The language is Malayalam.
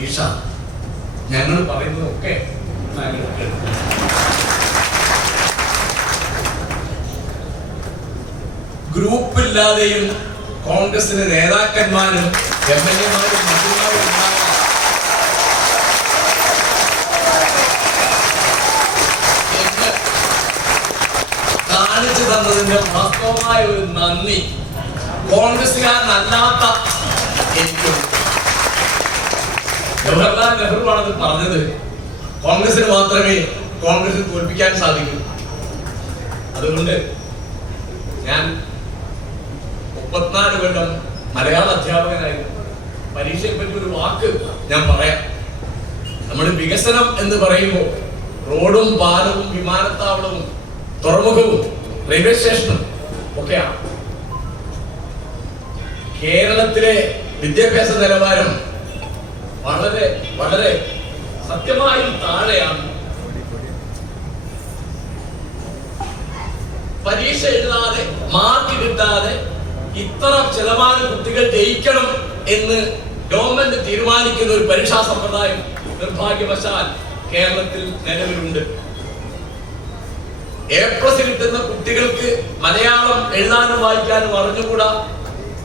പ്രതീക്ഷ. ഞങ്ങൾ പറയുന്നതൊക്കെ ഗ്രൂപ്പില്ലാതെയും കോൺഗ്രസിന് നേതാക്കന്മാരും MLA-മാരും മന്ത്രിമാരും കാണിച്ചു തന്നതിന്റെ വാസ്തവമായ ഒരു നന്ദി കോൺഗ്രസുകാരനല്ലാത്ത എനിക്കും. ജവഹർലാൽ നെഹ്റുവാണത് പറഞ്ഞത്. കോൺഗ്രസിന് മാത്രമേ കോൺഗ്രസിൽ തോൽപ്പിക്കാൻ സാധിക്കൂ. അതുകൊണ്ട് ഞാൻ 34 കൊല്ലം മലയാള അധ്യാപകനായിരുന്നു. പരീക്ഷയെ പറ്റി ഒരു വാക്ക് ഞാൻ പറയാം. നമ്മൾ വികസനം എന്ന് പറയുമ്പോൾ റോഡും പാലവും വിമാനത്താവളവും തുറമുഖവും റെയിൽവേ സ്റ്റേഷനും ഒക്കെയാണ്. കേരളത്തിലെ വിദ്യാഭ്യാസ നിലവാരം വളരെ വളരെ സത്യമായും താഴെയാണ്. പരീക്ഷ എഴുതാതെ മാർക്ക് കിട്ടാതെ ഇത്ര ശതമാനം കുട്ടികൾ ജയിക്കണം എന്ന് ഗവൺമെന്റ് തീരുമാനിക്കുന്ന ഒരു പരീക്ഷാ സമ്പ്രദായം നിർഭാഗ്യവശാൽ കേരളത്തിൽ നിലവിലുണ്ട്. A+ കിട്ടുന്ന കുട്ടികൾക്ക് മലയാളം എഴുതാനും വായിക്കാനും അറിഞ്ഞുകൂടാ.